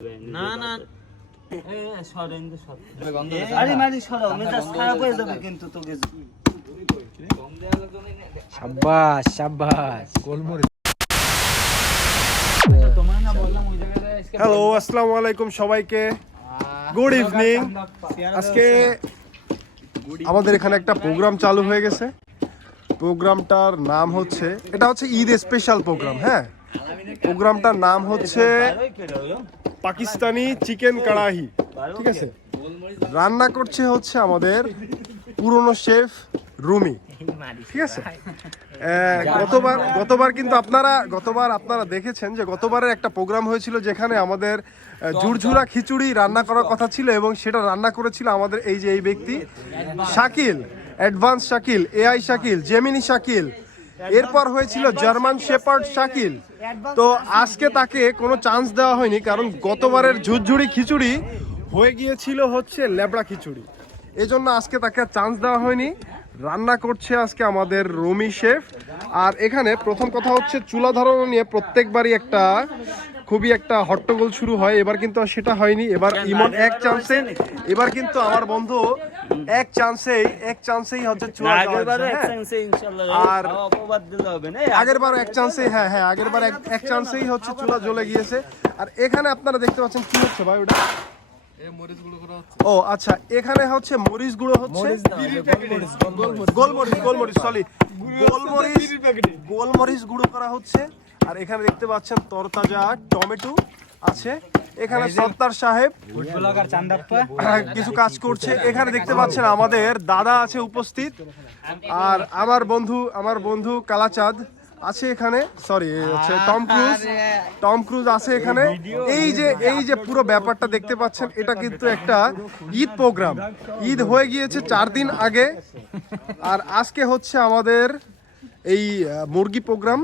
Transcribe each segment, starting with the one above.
না না শাবাশ শাবাশ হ্যালো, আসসালামু আলাইকুম সবাইকে। Good evening. আজকে আমাদের এখানে একটা প্রোগ্রাম চালু হয়ে গেছে। প্রোগ্রামটার নাম হচ্ছে, এটা হচ্ছে ঈদ স্পেশাল প্রোগ্রাম। হ্যাঁ, প্রোগ্রামটার নাম হচ্ছে পাকিস্তানি চিকেন কড়াহি। ঠিক আছে, রান্না করছে হচ্ছে আমাদের পুরনো শেফ রুমি। ঠিক আছে, গতবার কিন্তু আপনারা দেখেছেন যে গতবারের একটা প্রোগ্রাম হয়েছিল যেখানে আমাদের ঝুরঝুরা খিচুড়ি রান্না করার কথা ছিল এবং সেটা রান্না করেছিল আমাদের এই ব্যক্তি Shakil, advance Shakil, AI Shakil, Gemini Shakil. এরপর হয়েছিল জার্মান শেপার্ড শাকিল। তো আজকে তাকে কোনো চান্স দেওয়া হয়নি, কারণ গতবারের ঝুরঝুরি খিচুড়ি হয়ে গিয়েছিল হচ্ছে লেবড়া খিচুড়ি। এজন্য আজকে তাকে চান্স দেওয়া হয়নি। রান্না করছে আজকে আমাদের রুমি শেফ। আর এখানে প্রথম কথা হচ্ছে চুলা ধরানো নিয়ে প্রত্যেকবারই খুবই একটা হট্টগোল শুরু হয়। এবার কিন্তু সেটা হয়নি। এবার ইমন এবার কিন্তু আমার বন্ধু এক চান্সেই হচ্ছে চুলা জ্বালাচ্ছে। আর আগেরবার এক চান্সেই হচ্ছে চুলা জ্বলে গিয়েছে। আর এখানে আপনারা দেখতে পাচ্ছেন কি হচ্ছে ভাই, ওটা ও আচ্ছা, এখানে হচ্ছে মরিচ গুঁড়ো হচ্ছে, গোলমরিচ গুঁড়ো করা হচ্ছে। আর এখানে দেখতে পাচ্ছেন তরতাজা টমেটো আছে। এখানে সত্তার সাহেব কিছু কাজ করছে। এখানে দেখতে পাচ্ছেন আমাদের দাদা আছে উপস্থিত। আর আমার বন্ধু কালাচাঁদ আছে এখানে, সরি হচ্ছে টম ক্রুজ আছে এখানে। এই যে পুরো ব্যাপারটা দেখতে পাচ্ছেন, এটা কিন্তু একটা ঈদ প্রোগ্রাম। ঈদ হয়ে গিয়েছে 4 দিন আগে, আর আজকে হচ্ছে আমাদের এই মুরগি প্রোগ্রাম,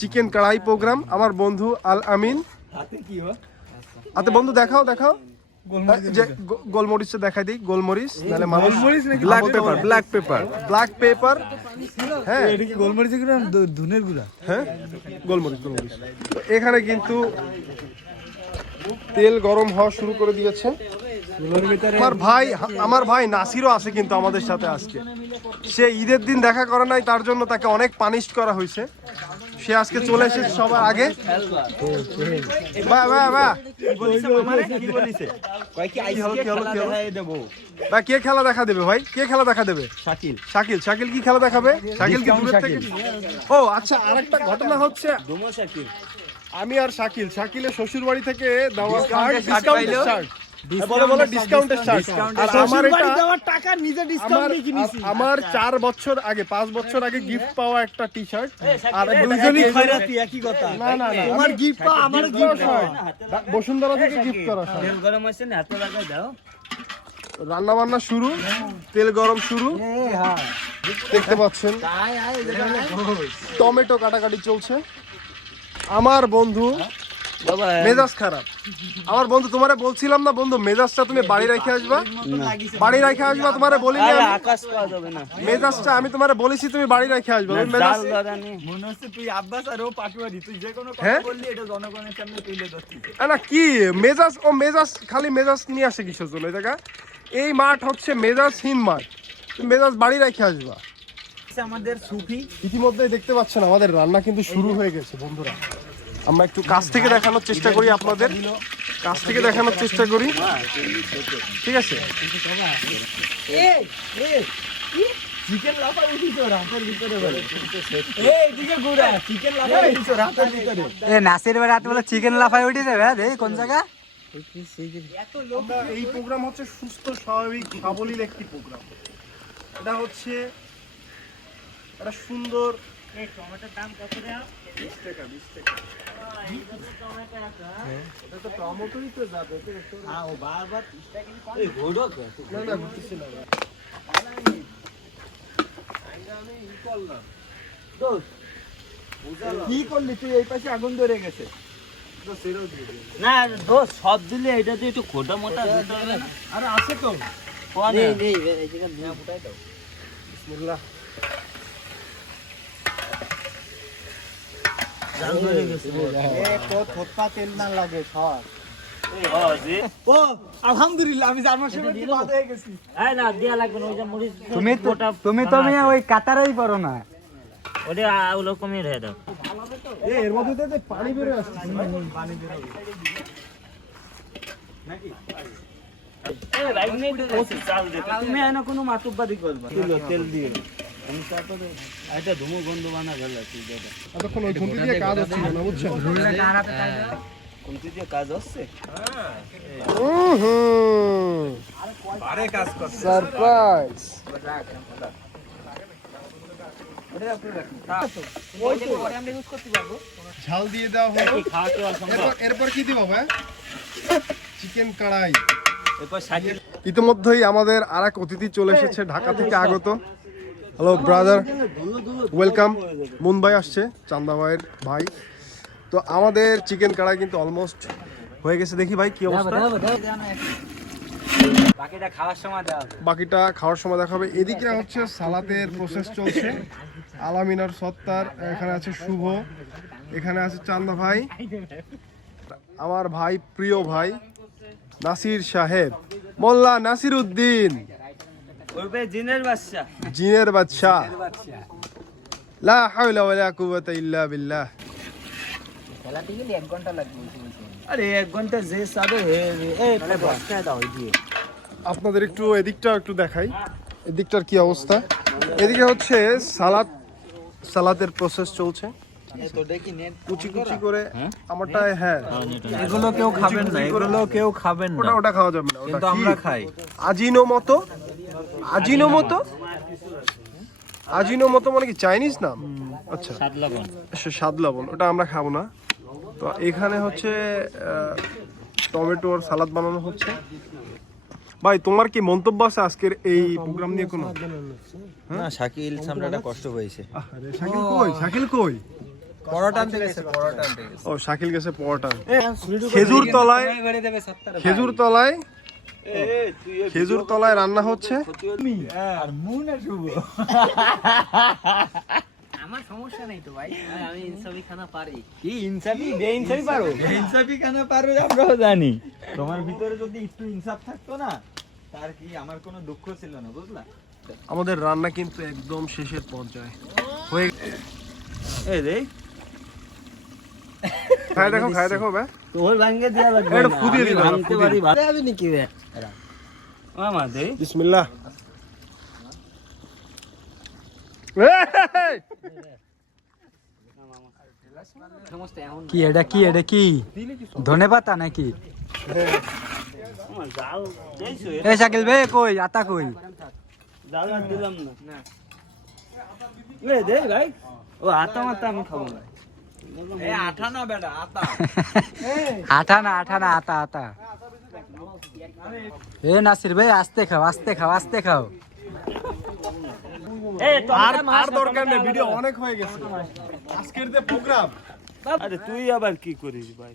চিকেন কড়াই প্রোগ্রাম। আমার বন্ধু আল আমিন বন্ধু দেখাও যে গোলমরিচটা দেখাই দিই। গোলমরিচ নাহলে মানুষ ব্ল্যাক পেপার। হ্যাঁ, এটা কি গোলমরিচ গুঁড়া না ধনের গুঁড়া? হ্যাঁ, গোলমরিচ। তো এখানে কিন্তু তেল গরম হওয়া শুরু করে দিয়েছে। আমার ভাই নাসিরও আছে কিন্তু আমাদের সাথে আজকে। সে ঈদের দিন দেখা করে নাই, তার জন্য তাকে অনেক পানিশ করা হয়েছে। সে আজকে চলে এসেছে সবার আগে। কে খেলা দেখা দেবে ভাই? কে খেলা দেখা দেবে? শাকিল কি খেলা দেখাবে? শাকিল কি দূরের থেকে? ও আচ্ছা, আরেকটা ঘটনা হচ্ছে, আমি আর শাকিলের শ্বশুর বাড়ি থেকে দেওয়া ডিসকাউন্টের শার্ট। আমার 5 বছর আগে গিফট পাওয়া একটা টি শার্ট। আর দুইজনই একই কথা। না তোমার গিফট পাওয়া, আমার গিফট বসুন্ধরা থেকে গিফট করা। রান্না বান্না শুরু, তেল গরম শুরু, দেখতে পাচ্ছেন টমেটো কাটাকাটি চলছে। আমার বন্ধু মেজাজ খারাপ। আমার বন্ধু, তোমারে বলছিলাম না বন্ধু, মেজাজটা তুমি বাড়ি রেখে আসবা, তোমারে বলিনি আমি। মেজাজটা আমি তোমারে বলেছি তুমি বাড়ি রেখে আসবা। না কি মেজাজ, খালি মেজাজ নিয়ে আসে কিসের জন্য? এই জায়গা এই মাঠ হচ্ছে মেজাজহীন মাঠ, তুমি মেজাজ বাড়ি রেখে আসবা। আমাদের সুফি ইতিমধ্যে দেখতে পাচ্ছেন আমাদের রান্না কিন্তু শুরু হয়ে গেছে বন্ধুরা। আমরা একটু কাছ থেকে দেখানোর চেষ্টা করি, আপনাদের কাছ থেকে দেখানোর চেষ্টা করি। ঠিক আছে, নাসির ভাই রাতে বলে চিকেন লাফাই উঠেছে কোন জায়গা? এই প্রোগ্রাম হচ্ছে সুস্থ স্বাভাবিক সাবলীল একটি প্রোগ্রাম। এটা হচ্ছে একটা সুন্দর। টমেটোর দাম কত? 20 টাকা। টমেটোই তো যাবে। কি করলি তুই? এই পাশে আগুন ধরে গেছে না দোষ, সব দিলে এটা দিয়ে একটু খোটা মোটা দিতে হবে। আরে আছে তো, তেল না লাগে সব। ও আলহামদুলিল্লাহ আমি জার্মান শেফার্ড দিয়ে বাদ হয়ে গেছি। এই না দিয়া লাগবে না, ওই যে মরিচ তুমি তো মিয়া ওই কাতারেই পড়ো না। ওটা আউলো কমিয়ে রেখে দাও। এর মধ্যে তো পানি বের আসছে। এই ভাই নেই তো চাল দে, তুমি এনে কোনো মাতুব্বাদি করবা তেল দিয়ে আমি তারপরে এটা ধুমো গন্ধ বানা গেল তুই দাদা এতক্ষণ ওই খুন্তি দিয়ে কাজ হচ্ছিল না বুঝছেন? কোনটি দিয়ে কাজ হচ্ছে আরে কাজ কর সারপ্রাইজ। ঝাল দিয়ে দেওয়া হলো। খাওয়া কেউ সম্ভব এরপর কি দিব ভাই? চিকেন কড়াই। এরপর সাজিয়ে ইতিমধ্যেই আমাদের আরেক অতিথি চলে এসেছে ঢাকা থেকে আগত। Hello brother, welcome. মুম্বাই আসছে, চান্দা ভাইয়ের ভাই। তো আমাদের চিকেন কড়াই কিন্তু অলমোস্ট হয়ে গেছে। দেখি ভাই কি অবস্থা। বাকিটা খাওয়ার সময় দেওয়া হবে। বাকিটা খাওয়ার সময় দেখাবে। এদিকে হচ্ছে সালাতের প্রসেস চলছে। আলামিনার সত্তার, এখানে আছে শুভ, এখানে আছে চান্দা ভাই, আমার ভাই প্রিয় ভাই নাসির সাহেব, মোল্লা নাসির উদ্দিন, ওরবে জিনের বাদশা জিনের বাদশাহ। লা হাওলা ওয়ালা কুওয়াতা ইল্লা বিল্লাহ। খেলাতে গেলে 1 ঘন্টা লাগবে। আরে 1 ঘন্টা যে সাবে এই বস্তায় দাও দিয়ে আপনাদের একটু এদিকটা একটু দেখাই, এদিকটার কি অবস্থা। এদিকে হচ্ছে সালাতের প্রসেস চলছে। কুচি কুচি করে আমারটায়, হ্যাঁ এগুলো কেউ খাবেন না, এগুলো কেউ খাবেন না। ওটা খাওয়া যাবে না, কিন্তু আমরা খাই। আজিনোমোটো। আজিনোমোটো আজিনোমোটো মানে কি চাইনিজ নাম? আচ্ছা, স্বাদ লবণ স্বাদ লবণ, ওটা আমরা খাবো না। তো এখানে হচ্ছে টমেটোর সালাদ বানানো হচ্ছে। ভাই তোমার কি মন্তব্য আছে আজকের এই প্রোগ্রাম নিয়ে কোনো? না, শাকিল সামরাটা কষ্ট পেয়েছে। আরে শাকিল কই? শাকিল কই? পরোটা আনতে গেছে, পরোটা আনতে গেছে। ও শাকিল গেছে পরোটা। খেজুর তলায়, খেজুর তলায়, খেজুর তলায় রান্না হচ্ছে। আর মুনা শুভ। আমার সমস্যা নাই তো ভাই, আমি ইনসাফি খানা পারি। কি ইনসাফি বেইনসাফি পারো? ইনসাফি খানা পারো আমরাও জানি। তোমার ভিতরে যদি একটু ইনসাফ থাকতো না, তার কি আমার কোনো দুঃখ ছিল না, বুঝলা? আমাদের রান্না কিন্তু একদম শেষের পর্যায়ে হয়ে। এই রে খায় দেখো, খায় দেখো ভাই। তোর ভাঙ্গে দেয়া লাগবে এটা না, ফুদিয়ে আমি দিলাম, ভাঙতে ফুদিয়ে পারি ভালো হবে নাকি রে মামা দে বিসমিল্লাহ। কি এটা কি এটা কি ধনে পাতা নাকি? আমার জাল দেইছো এ শাকিল ভাই কই আতা কই? জাল আর দিলাম না এ দে ভাই ও আতা মাতা আমি খাবো না এ আঠা না বেটা আতা। আঠা না আঠা না আতা আতা। এ নাসির ভাই আস্তে খাও আস্তে খাও আস্তে খাও। এ আর দরকার নেই, ভিডিও অনেক হয়ে গেছে আজকের যে প্রোগ্রাম। আরে তুই আবার কি করিস ভাই?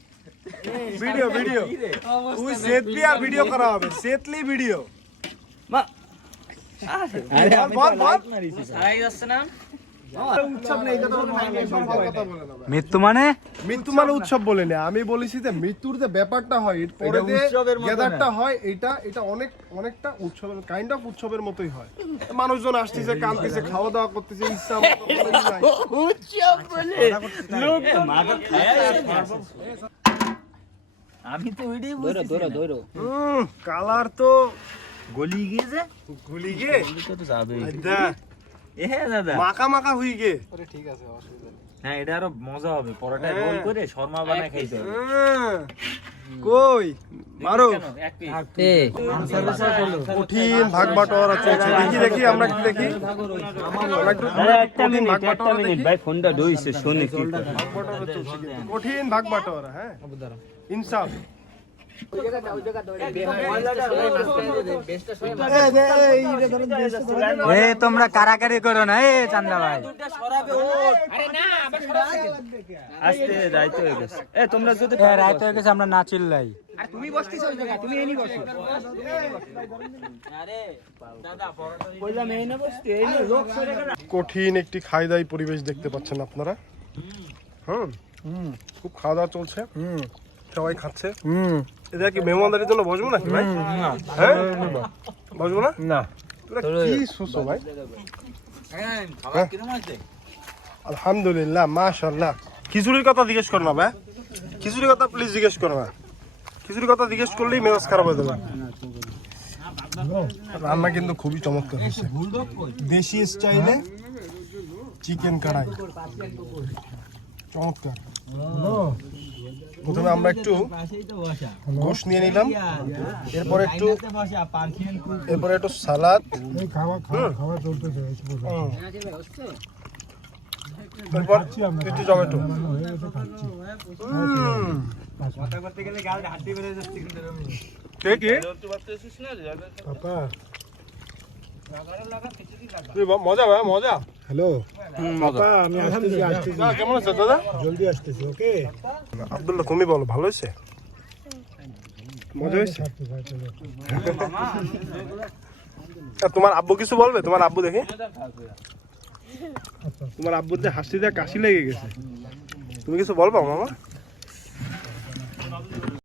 ভিডিও ভিডিও তুই সেটলি আর ভিডিও করা হবে, সেটলি ভিডিও। মা আরে বল বল। আই যাচ্ছে না উৎসব নেই, কথা বলে না। মৃত্যু মানে মৃত্যু মানে উৎসব বলে না, আমি বলেছি যে মৃত্যুর যে ব্যাপারটা হয় এর পরে যে গেদারটা হয়, এটা এটা অনেকটা উৎসবের কাইন্ড অফ উৎসবের মতোই হয়। মানুষজন আসতেছে, কাঁদতেছে, খাওয়া দাওয়া করতেছে, ইচ্ছা মতো বলেই যায়। উৎসব বলে লোক মাথা খায়। আমি তো ওইটাই বলছি ধরো কালার তো গলি গিয়েছে গুলি গে তো যাবে আদা এ দাদা মাকা মাকা হই গে। হ্যাঁ এটা আরো মজা হবে, পরোটায় রোল করে শর্মা বানায় খাইতে হবে। কই মারো। এ কঠিন ভাগ বাটোয়ারা চলছে। দেখি দেখি আমরা কি দেখি, আমরা একটু কঠিন ভাগ বাটোয়ারা দেখি। ভাই ফোনটা ধইছে শুনি কি কঠিন ভাগ বাটোয়ারা, হ্যাঁ ইনসাফ। এ তোমরা কারাকারি করো না এ চান্দা ভাই। আস্তে রাইতে হয়ে গেছে। এ তোমরা যদি এ রাত হয়ে গেছে আমরা না চিল্লাই। কইলাম এই না বসতে এই না লোক সরে গেল। কঠিন একটি খাই দাই পরিবেশ দেখতে পাচ্ছেন আপনারা। খুব খাওয়া দাওয়া চলছে, সবাই খাচ্ছে। এটা কি মেহমানদারির জন্য বসবো নাকি ভাই? হ্যাঁ বসবো না? না তোরা কি শুছো ভাই? আলহামদুলিল্লাহ মাশাআল্লাহ। খিচুড়ির কথা জিজ্ঞেস করো না ভাই, খিচুড়ির কথা প্লিজ জিজ্ঞেস করো না। খিচুড়ির কথা জিজ্ঞেস করলেই মেজাজ খারাপ হয়ে যাবে। রান্না কিন্তু খুবই চমৎকার হয়েছে, দেশি স্টাইলে চিকেন কড়াই, চমৎকার। প্রথমে আমরা একটু গোশ নিয়ে নিলাম, এরপরে একটু সালাদ, এরপর একটু টমেটো। মজা ভাই মজা। হ্যালো আমি আসতেছি। কেমন আছো দাদা? জলদি আসতেছি। ওকে আব্দুল্লাহ, তুমি বলো ভালো হয়েছে? মজা হয়েছে? তোমার আব্বু কিছু বলবে? তোমার আব্বু দেখে, তোমার আব্বুর যে হাসিতে কাশি লেগে গেছে, তুমি কিছু বলবা মামা?